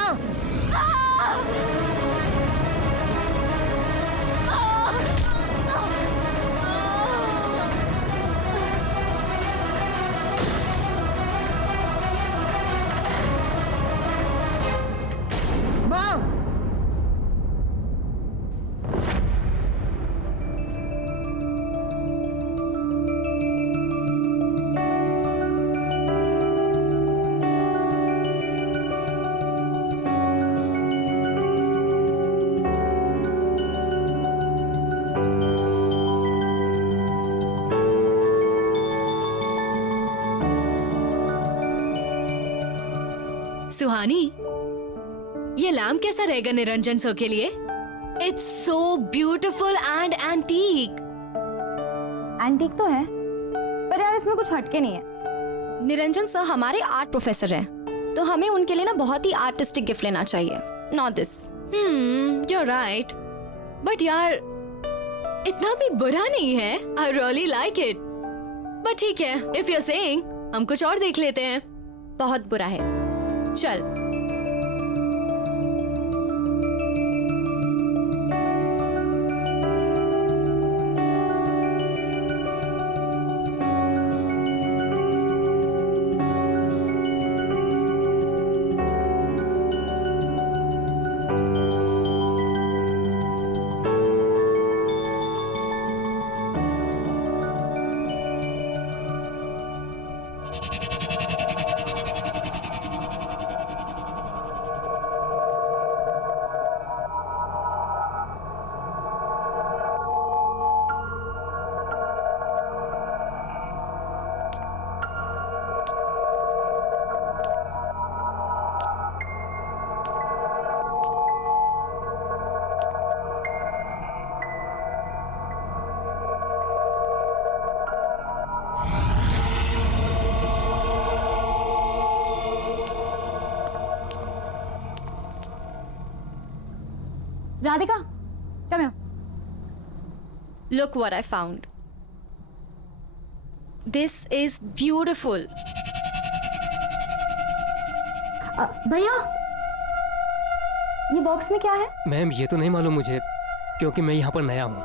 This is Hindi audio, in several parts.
माँ! माँ! सुहानी, ये लैम्प कैसा रहेगा निरंजन सर के लिए? It's so beautiful and antique. Antique तो है, पर यार इसमें कुछ हटके नहीं है। निरंजन सर हमारे आर्ट प्रोफेसर हैं, तो हमें उनके लिए ना बहुत ही आर्टिस्टिक गिफ्ट लेना चाहिए। Not this. you're right. But यार इतना भी बुरा नहीं है। I really like it. But ठीक है, if you're saying, हम कुछ और देख लेते हैं। बहुत बुरा है। चल। Radhika, come here. Look what I found. This is beautiful. भैया, ये बॉक्स में क्या है? मैम ये तो नहीं मालूम मुझे, क्योंकि मैं यहाँ पर नया हूँ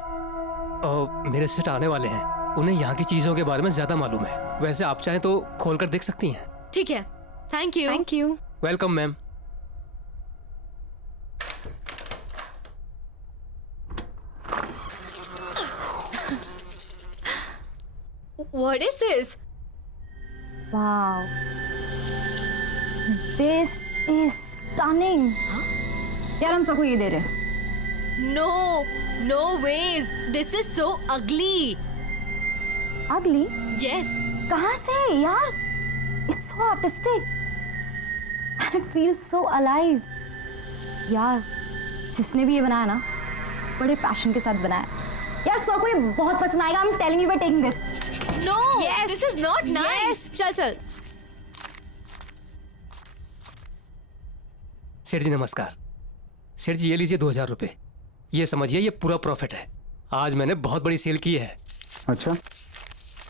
और मेरे सेट आने वाले हैं। उन्हें यहाँ की चीजों के बारे में ज्यादा मालूम है। वैसे आप चाहें तो खोल कर देख सकती हैं। ठीक है, thank you. Thank you. Welcome ma'am. What is this? Wow. This is stunning. यार हम सबको ये दे रहे हैं। No, no ways. This is so ugly. Ugly? Yes. कहाँ से यार? It's so artistic. And it feels so alive. यार, जिसने भी ये बनाया ना, बड़े पैशन के साथ बनाया। यार सबको ये बहुत पसंद आएगा। I'm telling you, we're taking this. No, Yes. this is not nice. Yes. चल चल। सेठ जी नमस्कार। सेठ जी ये लीजिए 2000 रुपये। ये समझिए ये पूरा प्रॉफिट है। आज मैंने बहुत बड़ी सेल की है। अच्छा,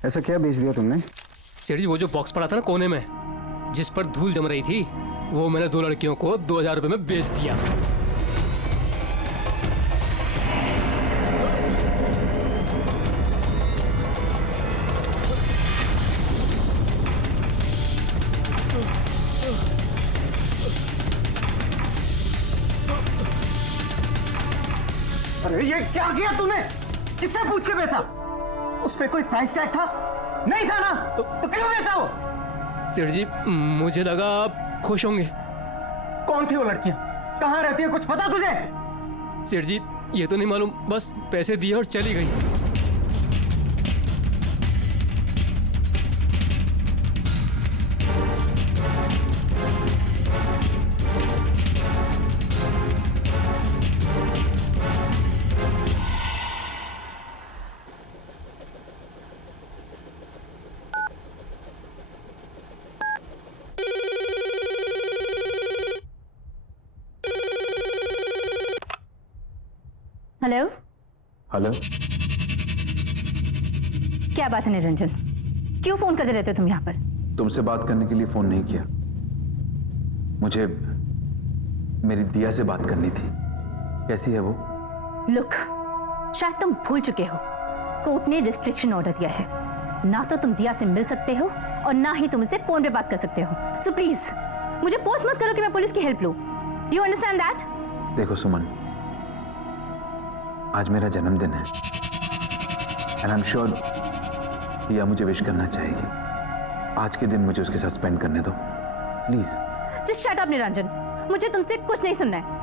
ऐसा क्या बेच दिया तुमने? सेठ जी वो जो बॉक्स पड़ा था ना कोने में, जिस पर धूल जम रही थी, वो मैंने 2 लड़कियों को 2000 रुपये में बेच दिया। अरे ये क्या किया तूने? किससे पूछ के बेचा? उस पे कोई प्राइस टैग था? नहीं था ना? तो क्यों बेचा वो? सेठ जी मुझे लगा आप खुश होंगे। कौन थी वो लड़कियां? कहाँ रहती है? कुछ पता तुझे? सेठ जी ये तो नहीं मालूम, बस पैसे दिए और चली गई। हेलो। हेलो, क्या बात है निरंजन? क्यों फोन करते रहते हो तुम यहाँ पर? तुमसे बात करने के लिए फोन नहीं किया। मुझे मेरी दिया से बात करनी थी। कैसी है वो? लुक, शायद तुम भूल चुके हो, कोर्ट ने रिस्ट्रिक्शन ऑर्डर दिया है। ना तो तुम दिया से मिल सकते हो और ना ही तुम इससे फोन पे बात कर सकते हो। सो प्लीज मुझे फोर्स मत करो कि मैं पुलिस की हेल्प लूं। Do you understand that? देखो सुमन, आज मेरा जन्मदिन है एंड आई एम श्योर दिया मुझे विश करना चाहेगी। आज के दिन मुझे उसके साथ स्पेंड करने दो please. Just shut up Niranjan, मुझे तुमसे कुछ नहीं सुनना है।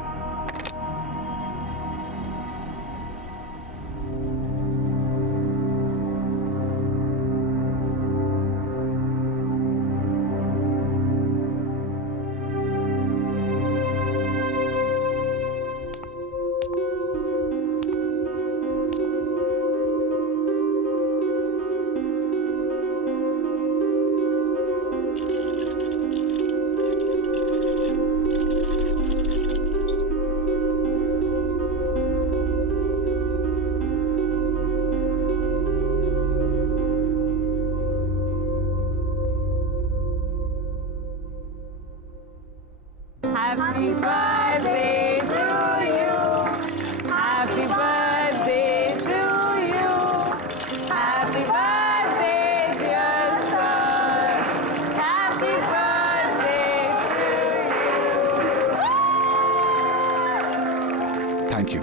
Happy birthday to you. Happy birthday to you. Happy birthday, dear son. Happy birthday to you. Thank you.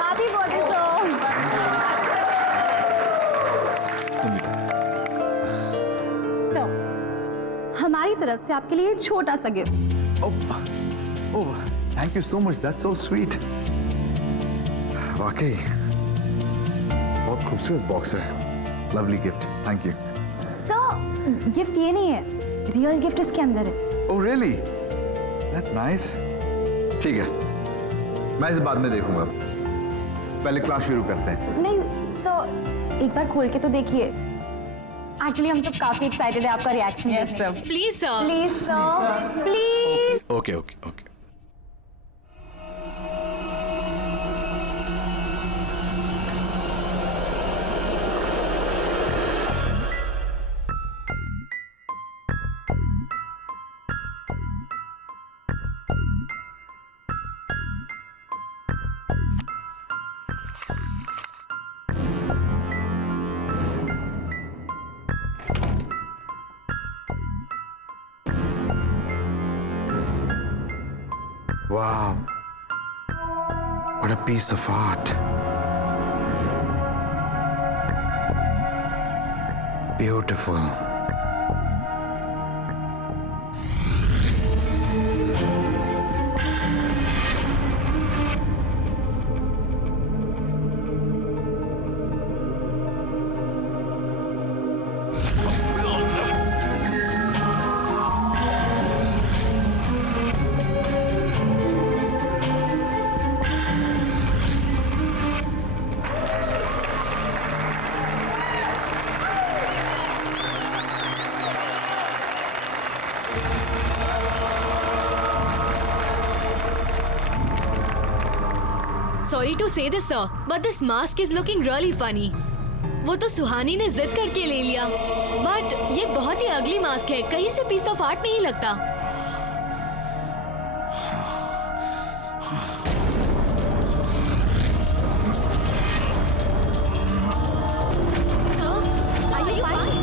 Happy birthday sir. हमारी तरफ से आपके लिए छोटा सा gift. Oh thank you so much, that's so sweet. वाकई बहुत खूबसूरत बॉक्स है। Lovely gift, thank you. Sir gift ये नहीं है, रियल गिफ्ट इसके अंदर है। Oh really, that's nice. ठीक है, मैं इसे बाद में देखूंगा, पहले क्लास शुरू करते हैं। नहीं सर, एक बार खोल के तो देखिए। एक्चुअली हम सब काफी एक्साइटेड है आपका रिएक्शन देखने। Please sir. Please sir, please. Okay okay okay. Wow, what a piece of art. Beautiful. Sorry to say this, sir, but this mask is looking really funny. वो तो सुहानी ने जिद करके ले लिया, बट ये बहुत ही अगली मास्क है, कहीं से पीस ऑफ आर्ट नहीं लगता। Sir, are you fine?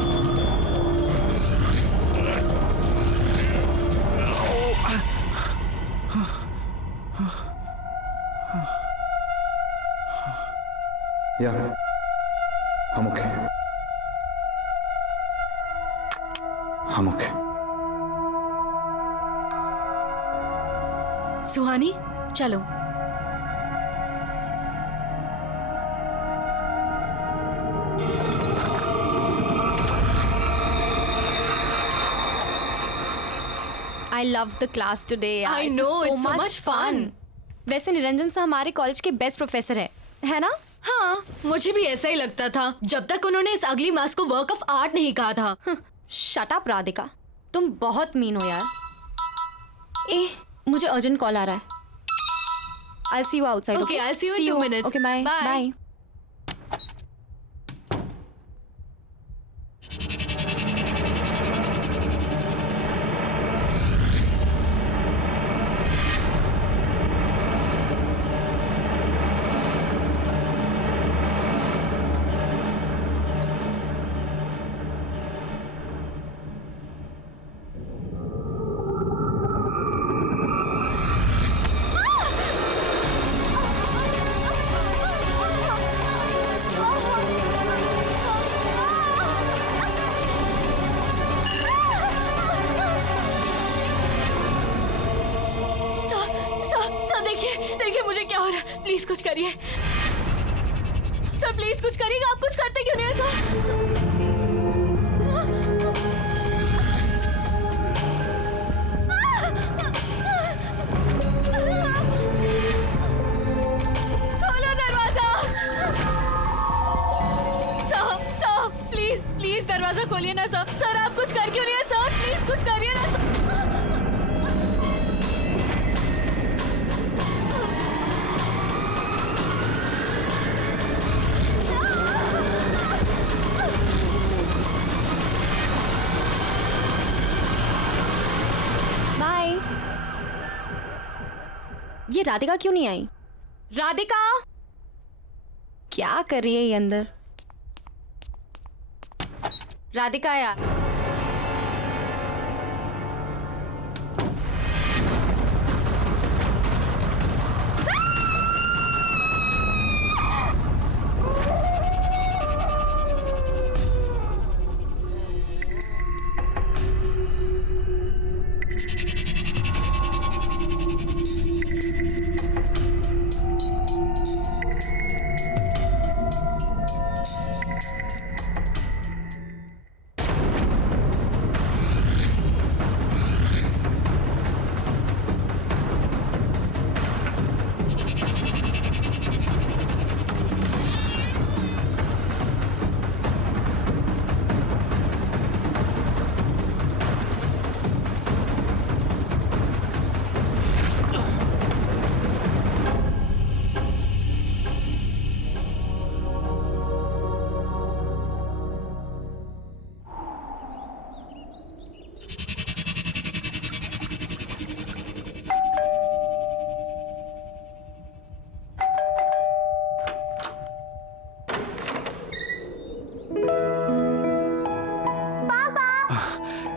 या हम ओके, हम ओके। सुहानी, चलो। I loved the class today. I It was know, it's so much fun. वैसे निरंजन सर हमारे कॉलेज के बेस्ट प्रोफेसर है ना? हाँ, मुझे भी ऐसा ही लगता था जब तक उन्होंने इस अगली मास्क को वर्क ऑफ आर्ट नहीं कहा था। शट अप राधिका, तुम बहुत मीन हो यार। ए, मुझे अर्जेंट कॉल आ रहा है। I'll see you outside. Okay, I'll see you in 2 minutes. Okay, bye. Bye. Bye. Please कुछ करिए सर, प्लीज कुछ करिएगा। आप कुछ करते क्यों नहीं है सर? खोलो दरवाजा। सर प्लीज प्लीज दरवाजा खोलिए ना सर। सर आप कुछ कर क्यों नहीं है सर? प्लीज कुछ करिए ना सर। बाय। ये राधिका क्यों नहीं आई? राधिका क्या कर रही है ये अंदर? राधिका यार,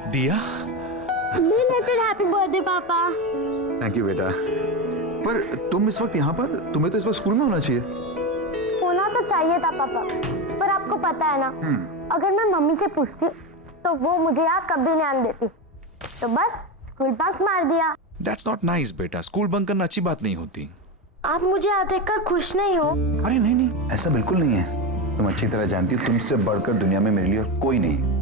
दिया, बिलेटेड हैप्पी बर्थडे पापा। थैंक यू बेटा। पर तुम इस वक्त यहाँ पर, तुम्हें तो इस वक्त स्कूल में होना चाहिए। होना तो चाहिए था पापा, पर आपको पता है ना, अगर मैं मम्मी से पूछती तो वो मुझे यहाँ कभी नहीं आने देती, तो बस स्कूल बंक मार दिया। That's not nice बेटा, स्कूल बंक करना अच्छी बात नहीं होती। आप मुझे यहाँ देखकर खुश नहीं हो? अरे नहीं नहीं, ऐसा बिल्कुल नहीं है। तुम अच्छी तरह जानती हो तुमसे बढ़कर दुनिया में मेरे लिए और कोई नहीं।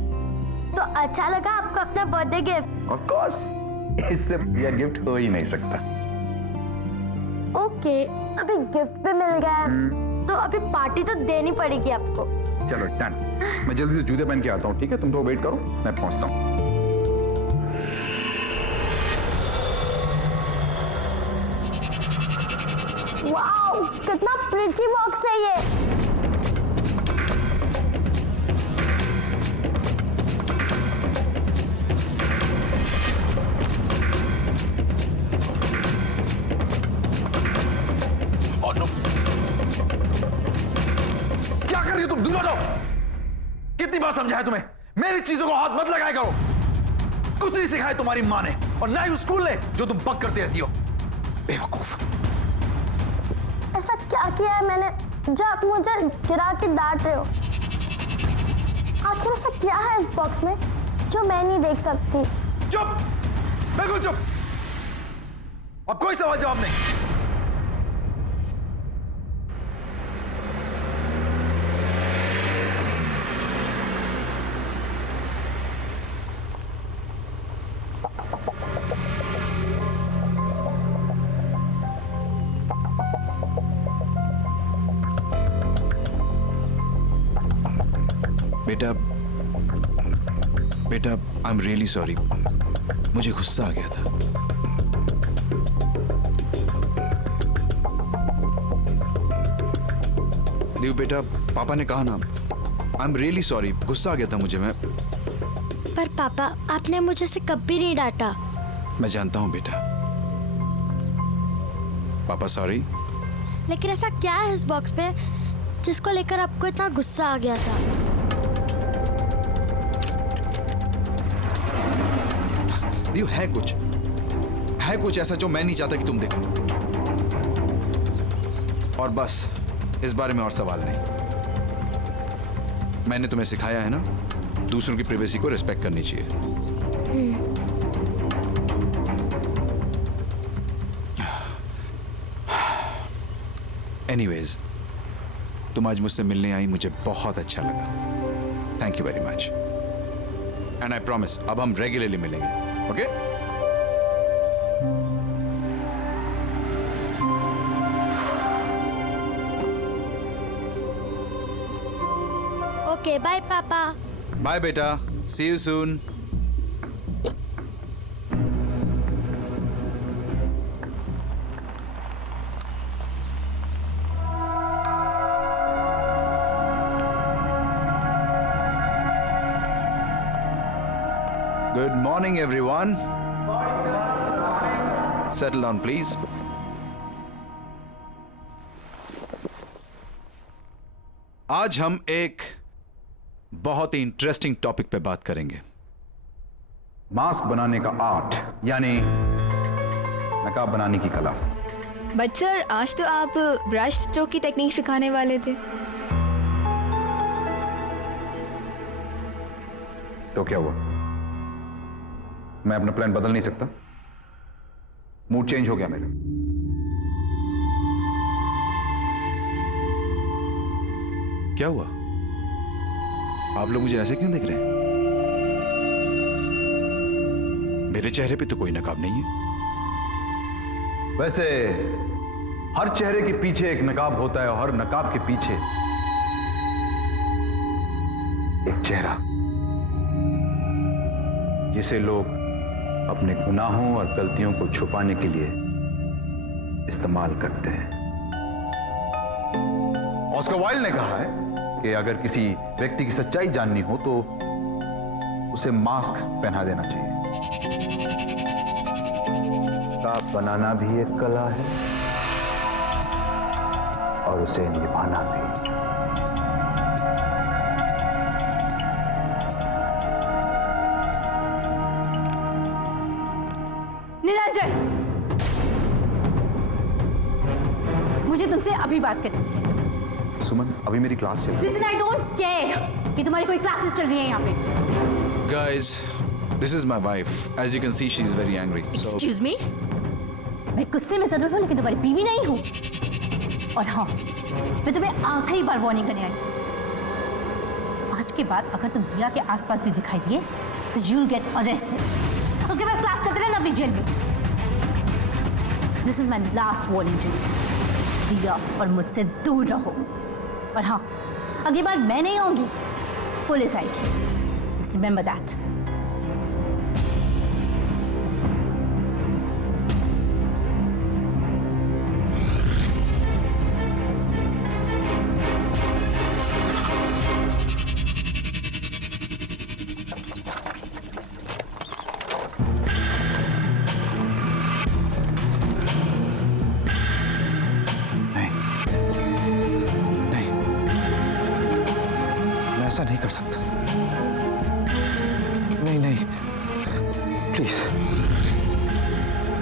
तो अच्छा लगा आपको अपना बर्थडे गिफ्ट? ऑफ कोर्स, इससे बढ़िया गिफ्ट हो ही नहीं सकता। ओके, अभी गिफ्ट भी मिल गया, तो अभी पार्टी तो देनी पड़ेगी आपको। चलो डन, मैं जल्दी से जूते पहन के आता हूँ, ठीक है? तुम तो वेट करो, मैं पहुंचता हूँ। वाओ, कितना प्रिटी बॉक्स है ये। क्या कर रही हो तुम? दूर हटो। कितनी बार समझाया तुम्हें, मेरी चीजों को हाथ मत लगाया करो। कुछ नहीं सिखाया तुम्हारी माँ ने और ना ही उस स्कूल ने जो तुम बक करती रहती हो। बेवकूफ। ऐसा क्या किया है मैंने जो आप मुझे गिरा के डांट रहे हो? आखिर ऐसा क्या है इस बॉक्स में जो मैं नहीं देख सकती? चुप, बिल्कुल चुप। अब कोई सवाल जवाब नहीं। बेटा आई एम रियली सॉरी, मुझे गुस्सा आ गया था। देव बेटा, पापा ने कहा ना, आई एम रियली सॉरी, गुस्सा आ गया था मुझे। मैं पर पापा, आपने मुझे से कभी नहीं डांटा। मैं जानता हूं बेटा। पापा सॉरी। लेकिन ऐसा क्या है इस बॉक्स पे जिसको लेकर आपको इतना गुस्सा आ गया था? देव, है कुछ ऐसा जो मैं नहीं चाहता कि तुम देखो। और बस इस बारे में और सवाल नहीं। मैंने तुम्हें सिखाया है ना, दूसरों की प्राइवेसी को रिस्पेक्ट करनी चाहिए। एनीवेज, तुम आज मुझसे मिलने आई, मुझे बहुत अच्छा लगा। Thank you very much. And I promise अब हम रेगुलरली मिलेंगे, ओके? ओके बाय पापा। बाय बेटा, see you soon. Good morning, everyone. Settle down, please. आज हम एक बहुत ही इंटरेस्टिंग टॉपिक पे बात करेंगे। मास्क बनाने का आर्ट, यानी नकाब बनाने की कला। बट सर, आज तो आप ब्रश स्ट्रोक की टेक्निक सिखाने वाले थे। तो क्या हुआ? मैं अपना प्लान बदल नहीं सकता? मूड चेंज हो गया मेरा। क्या हुआ? आप लोग मुझे ऐसे क्यों देख रहे हैं? मेरे चेहरे पे तो कोई नकाब नहीं है। वैसे हर चेहरे के पीछे एक नकाब होता है और हर नकाब के पीछे एक चेहरा, जिसे लोग अपने गुनाहों और गलतियों को छुपाने के लिए इस्तेमाल करते हैं। ऑस्कर वाइल्ड ने कहा है कि अगर किसी व्यक्ति की सच्चाई जाननी हो तो उसे मास्क पहना देना चाहिए। नकाब बनाना भी एक कला है और उसे निभाना भी। निरंजन, मुझे तुमसे अभी बात करनी है। सुमन, अभी मेरी क्लास चल रही है। Listen, I don't care कि तुम्हारी कोई क्लासेस चल रही है यहाँ पे। Guys, this is my wife. As you can see, she is very angry. So, Excuse me? मैं गुस्से में जरूर हूँ लेकिन तुम्हारी बीवी नहीं हूँ। और हाँ, मैं तुम्हें आखिरी बार वार्निंग करने आई। आज के बाद अगर तुम दिया के आसपास भी दिखाई दिए तो you'll get arrested. उसके बाद क्लास करते रहना अपनी जेल में। This is my last warning to you. दिया और मुझसे दूर रहो। और हाँ, अगली बार मैं नहीं आऊंगी, पुलिस आएगी। Just remember that. ऐसा नहीं कर सकता। नहीं नहीं, प्लीज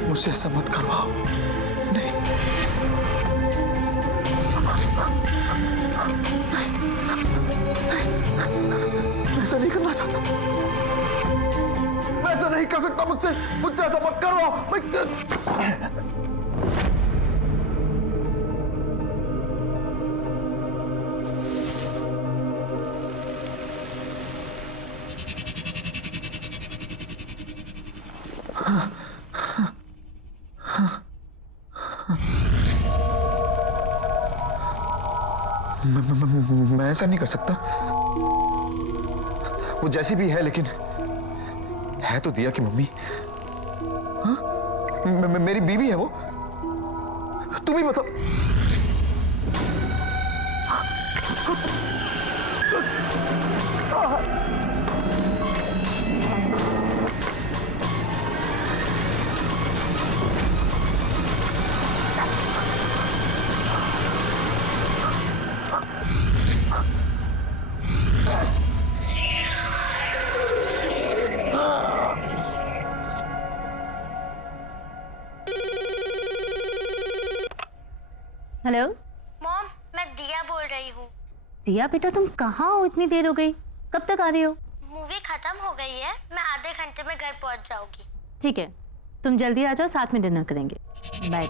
मुझसे ऐसा मत करवाओ। नहीं, मैं ऐसा नहीं करना चाहता। मैं ऐसा नहीं कर सकता। मुझसे ऐसा मत करवाओ। मैं ऐसा नहीं कर सकता। वो जैसी भी है लेकिन है तो दिया की मम्मी। हाँ? मेरी बीवी है वो। तू भी मतलब हेलो मॉम, मैं दिया बोल रही हूँ। दिया बेटा, तुम कहाँ हो? इतनी देर हो गई, कब तक आ रही हो? मूवी खत्म हो गई है, मैं आधे घंटे में घर पहुँच जाऊंगी। ठीक है, तुम जल्दी आ जाओ, साथ में डिनर करेंगे। बाय।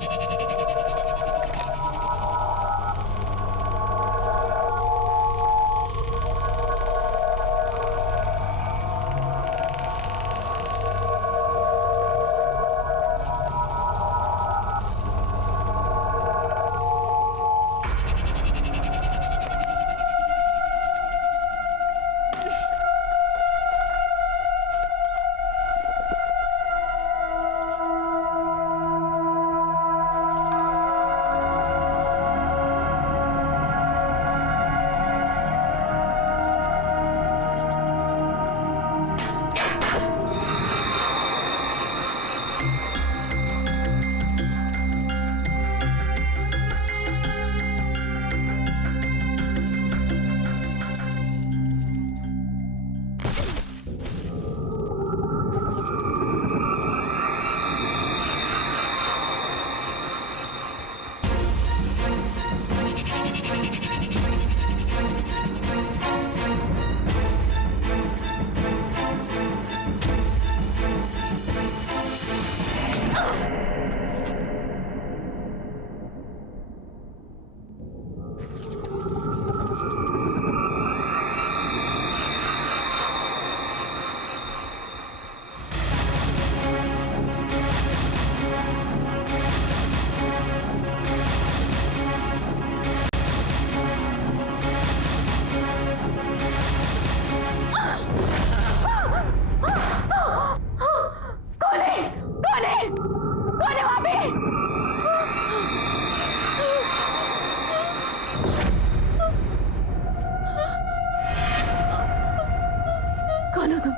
कौन हो तुम?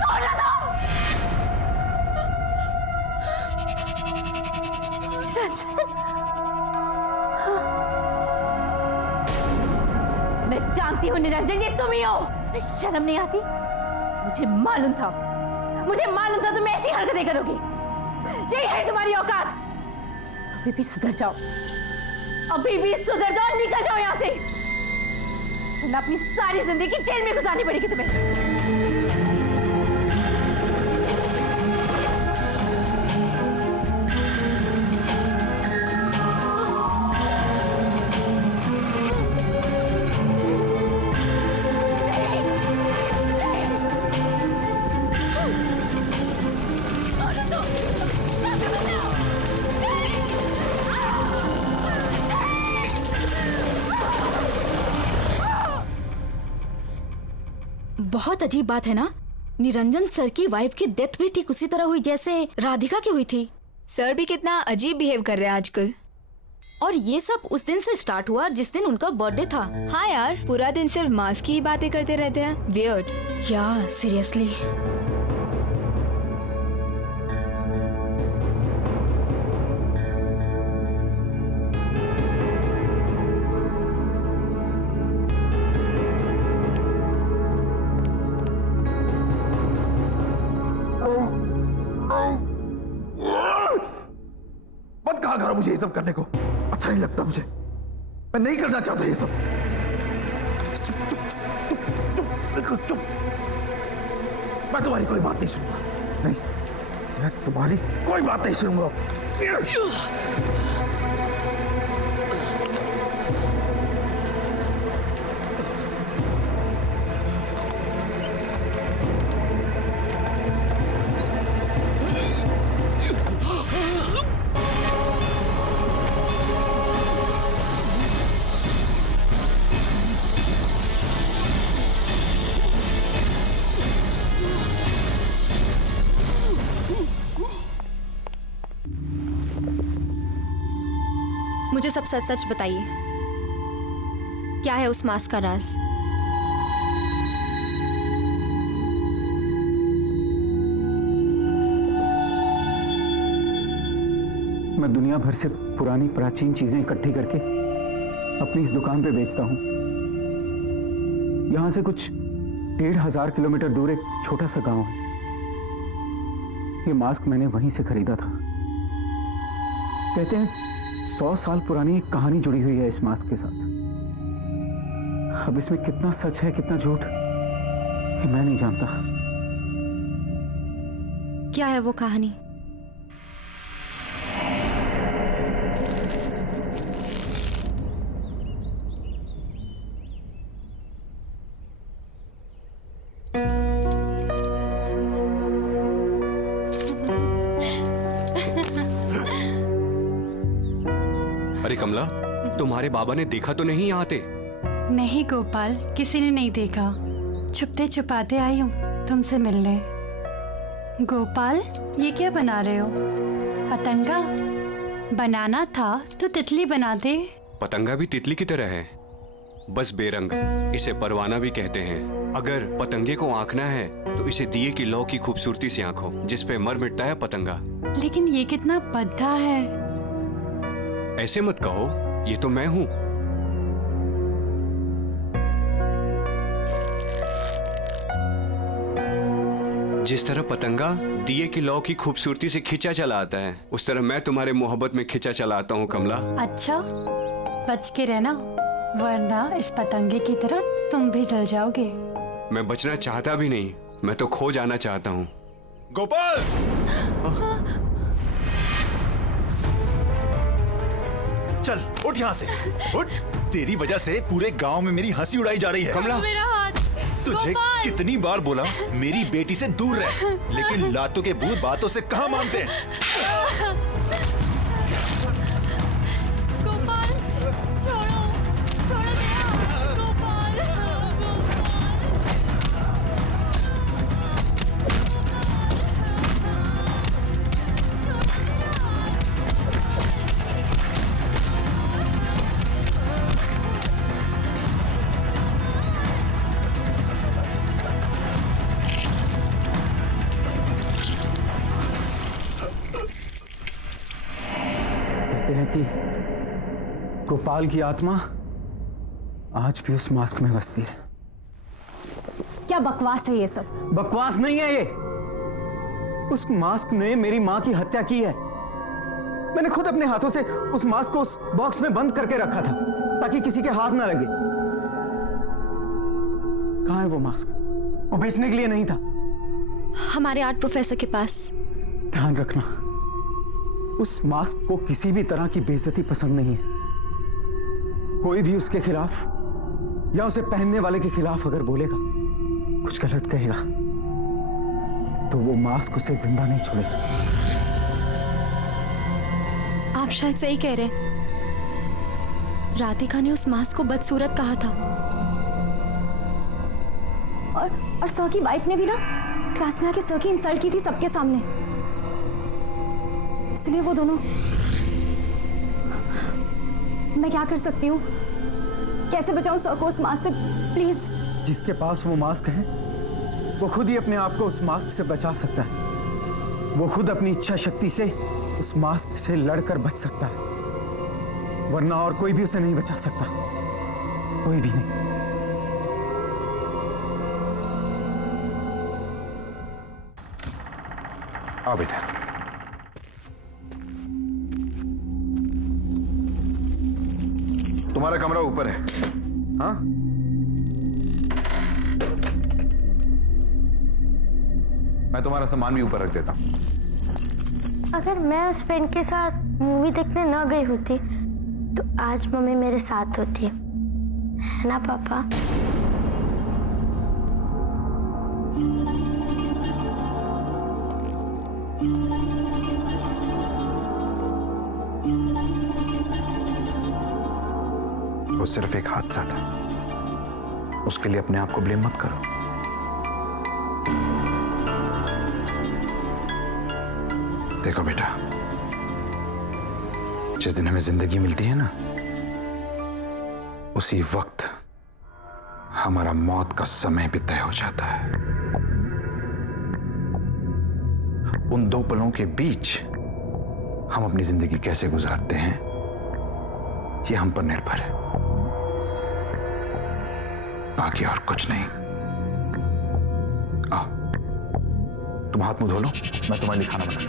कौन हो तुम? मैं जानती हूँ निरंजन, ये तुम ही हो। शर्म नहीं आती? मुझे मालूम था तुम ऐसी हरकतें करोगी। यही है तुम्हारी औकात। अभी भी सुधर जाओ, निकल जाओ यहाँ से, वरना अपनी सारी जिंदगी जेल में गुजारनी पड़ेगी तुम्हें। बहुत अजीब बात है ना, निरंजन सर की वाइफ की डेथ भी ठीक उसी तरह हुई जैसे राधिका की हुई थी। सर भी कितना अजीब बिहेव कर रहे हैं आजकल। और ये सब उस दिन से स्टार्ट हुआ जिस दिन उनका बर्थडे था। हाँ यार, पूरा दिन सिर्फ मास्क की ही बातें करते रहते हैं। वियर्ड। या सीरियसली। मत कहा करो मुझे ये सब करने को, अच्छा नहीं लगता मुझे। मैं नहीं करना चाहता ये सब। चुप चुप चुप चुप बिल्कुल चुप। मैं तुम्हारी कोई बात नहीं सुनूंगा। नहीं, मैं तुम्हारी कोई बात नहीं सुनूंगा। मुझे सब सच सच बताइए, क्या है उस मास्क का राज? मैं दुनिया भर से पुरानी प्राचीन चीजें इकट्ठी करके अपनी इस दुकान पे बेचता हूं। यहां से कुछ 1500 किलोमीटर दूर एक छोटा सा गांव है। ये मास्क मैंने वहीं से खरीदा था। कहते हैं 100 साल पुरानी एक कहानी जुड़ी हुई है इस मास्क के साथ। अब इसमें कितना सच है कितना झूठ ये मैं नहीं जानता। क्या है वो कहानी? अरे कमला, तुम्हारे बाबा ने देखा तो नहीं यहाँ आते? नहीं गोपाल, किसी ने नहीं देखा। छुपते छुपाते आई हूँ तुमसे मिलने। गोपाल, ये क्या बना रहे हो? पतंगा? बनाना था तो तितली बना दे। पतंगा भी तितली की तरह है, बस बेरंग। इसे परवाना भी कहते हैं। अगर पतंगे को आंकना है तो इसे दिए की लौ की खूबसूरती से आंखो, जिस पे मर मिटता है पतंगा। लेकिन ये कितना भद्दा है। ऐसे मत कहो, ये तो मैं हूं। जिस तरह पतंगा दिए की लौ की खूबसूरती से खिंचा चला आता है, उस तरह मैं तुम्हारे मोहब्बत में खिंचा चला आता हूं कमला। अच्छा, बच के रहना, वरना इस पतंगे की तरह तुम भी जल जाओगे। मैं बचना चाहता भी नहीं, मैं तो खो जाना चाहता हूं। गोपाल! चल उठ यहाँ से, उठ। तेरी वजह से पूरे गांव में मेरी हंसी उड़ाई जा रही है। कमला, मेरा हाथ। तुझे कितनी बार बोला मेरी बेटी से दूर रह, लेकिन लातों के भूत बातों से कहाँ मानते हैं। गोपाल, छोड़ो, छोड़ो मेरा हाथ, गोपाल, गोपाल की आत्मा आज भी उस मास्क में बसती है। क्या बकवास है ये सब? बकवास नहीं है ये। उस मास्क ने मेरी मां की हत्या की है। मैंने खुद अपने हाथों से उस मास्क को उस बॉक्स में बंद करके रखा था ताकि किसी के हाथ ना लगे। कहां है वो मास्क? वो बेचने के लिए नहीं था। हमारे आर्ट प्रोफेसर के पास। ध्यान रखना, उस मास्क को किसी भी तरह की बेइज्जती पसंद नहीं है। कोई भी उसके खिलाफ या उसे पहनने वाले के खिलाफ अगर बोलेगा, कुछ गलत कहेगा, तो वो मास्क उसे जिंदा नहीं छोड़ेगा। आप शायद सही कह रहे हैं। राधिका ने उस मास्क को बदसूरत कहा था। और सर की वाइफ ने भी ना क्लास में आके सर की इंसल्ट की थी सबके सामने। इसलिए वो दोनों। मैं क्या कर सकती हूँ? कैसे बचाऊं सर को उस मास्क से? प्लीज। जिसके पास वो मास्क है वो खुद ही अपने आप को उस मास्क से बचा सकता है। वो खुद अपनी इच्छा शक्ति से उस मास्क से लड़कर बच सकता है, वरना और कोई भी उसे नहीं बचा सकता। कोई भी नहीं। आओ बेटा। तुम्हारा कमरा ऊपर है। हाँ, मैं तुम्हारा सामान भी ऊपर रख देता हूं। अगर मैं उस फ्रेंड के साथ मूवी देखने न गई होती तो आज मम्मी मेरे साथ होती, है ना पापा? वो सिर्फ एक हादसा था, उसके लिए अपने आप को ब्लेम मत करो। देखो बेटा, जिस दिन हमें जिंदगी मिलती है ना, उसी वक्त हमारा मौत का समय भी तय हो जाता है। उन दो पलों के बीच हम अपनी जिंदगी कैसे गुजारते हैं, ये हम पर निर्भर है, बाकी और कुछ नहीं। आओ, तुम हाथ मुंह धो लो, मैं तुम्हारे लिए खाना बनाऊं।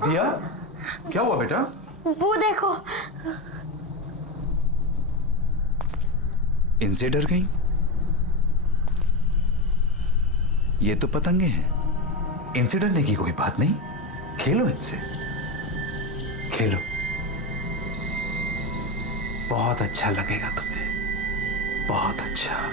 दिया, क्या हुआ बेटा? वो देखो। इनसे डर गई? ये तो पतंगे हैं, इनसे डरने की कोई बात नहीं। खेलो इनसे, खेलो, बहुत अच्छा लगेगा तुम्हें, बहुत अच्छा।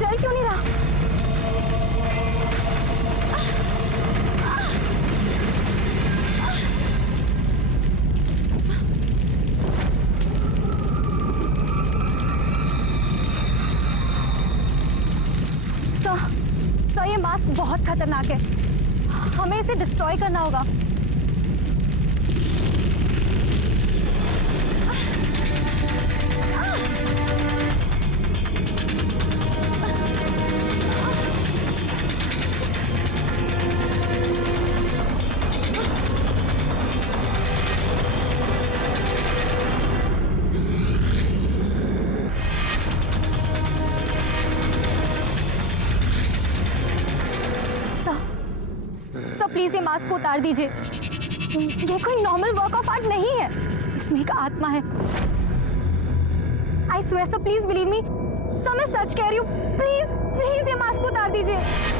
चल क्यों नहीं रहा? सर, ये मास्क बहुत खतरनाक है, हमें इसे डिस्ट्रॉय करना होगा। प्लीज ये मास्क को उतार दीजिए, ये कोई नॉर्मल वर्क ऑफ आर्ट नहीं है, इसमें एक आत्मा है। I swear sir, please believe me sir, मैं सच कह रही हूँ, प्लीज प्लीज ये मास्क को उतार दीजिए।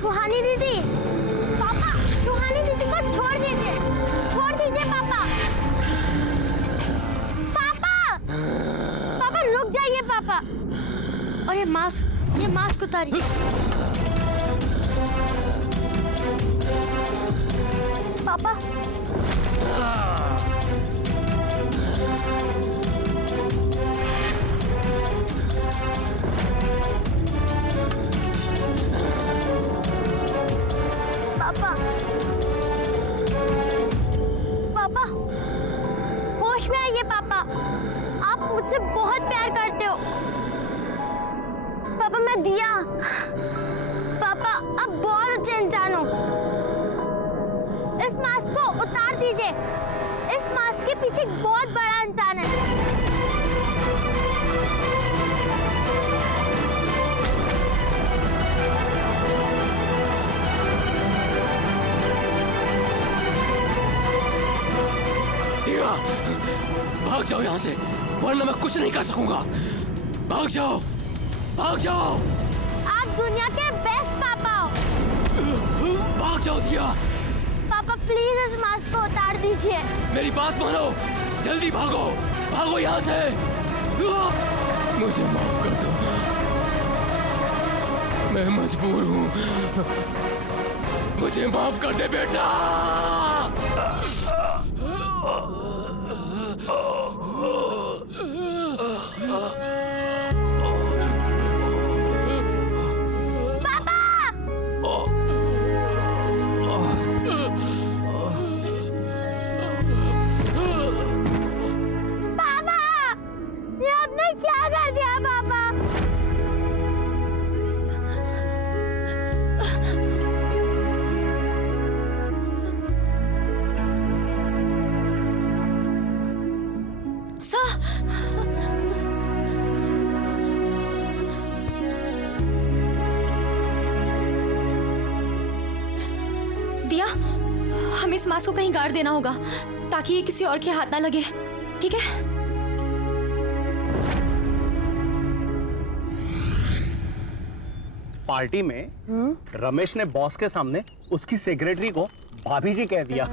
सुहानी दीदी, पापा, सुहानी दीदी को छोड़ दीजिए पापा। पापा, पापा रुक जाइए पापा। और ये मास्क उतारिए। पापा, पापा, होश में आइए पापा, आप मुझसे बहुत प्यार करते हो। पापा मैं दिया, पापा आप बहुत अच्छे इंसान हो। इस मास्क को उतार दीजिए, इस मास्क के पीछे एक बहुत बड़ा इंसान है। भाग जाओ यहाँ से, वरना मैं कुछ नहीं कर सकूंगा। भाग जाओ, भाग जाओ। आप दुनिया के बेस्ट पापा हो। भाग जाओ दिया। पापा प्लीज इस मास्क को उतार दीजिए। मेरी बात मानो, जल्दी भागो, भागो यहाँ से। मुझे माफ कर दो, मैं मजबूर हूँ। मुझे माफ कर दे बेटा। ये आपने क्या कर दिया पापा? दिया, हमें इस मास्क को कहीं गाड़ देना होगा ताकि ये किसी और के हाथ ना लगे, ठीक है? पार्टी में रमेश ने बॉस के सामने उसकी सेक्रेटरी को भाभी जी कह दिया।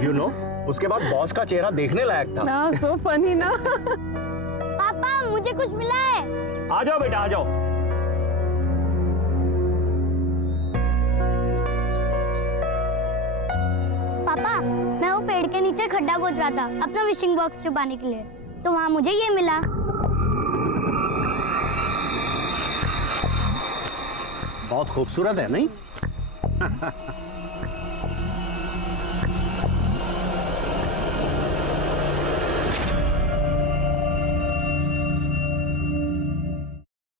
You know, उसके बाद बॉस का चेहरा देखने लायक था। ना सो फनी ना। पापा मुझे कुछ मिला है। आ जाओ बेटा, आ जाओ। पापा मैं वो पेड़ के नीचे खड्डा खोद रहा था अपना विशिंग बॉक्स छुपाने के लिए, तो वहाँ मुझे ये मिला। बहुत खूबसूरत है नहीं?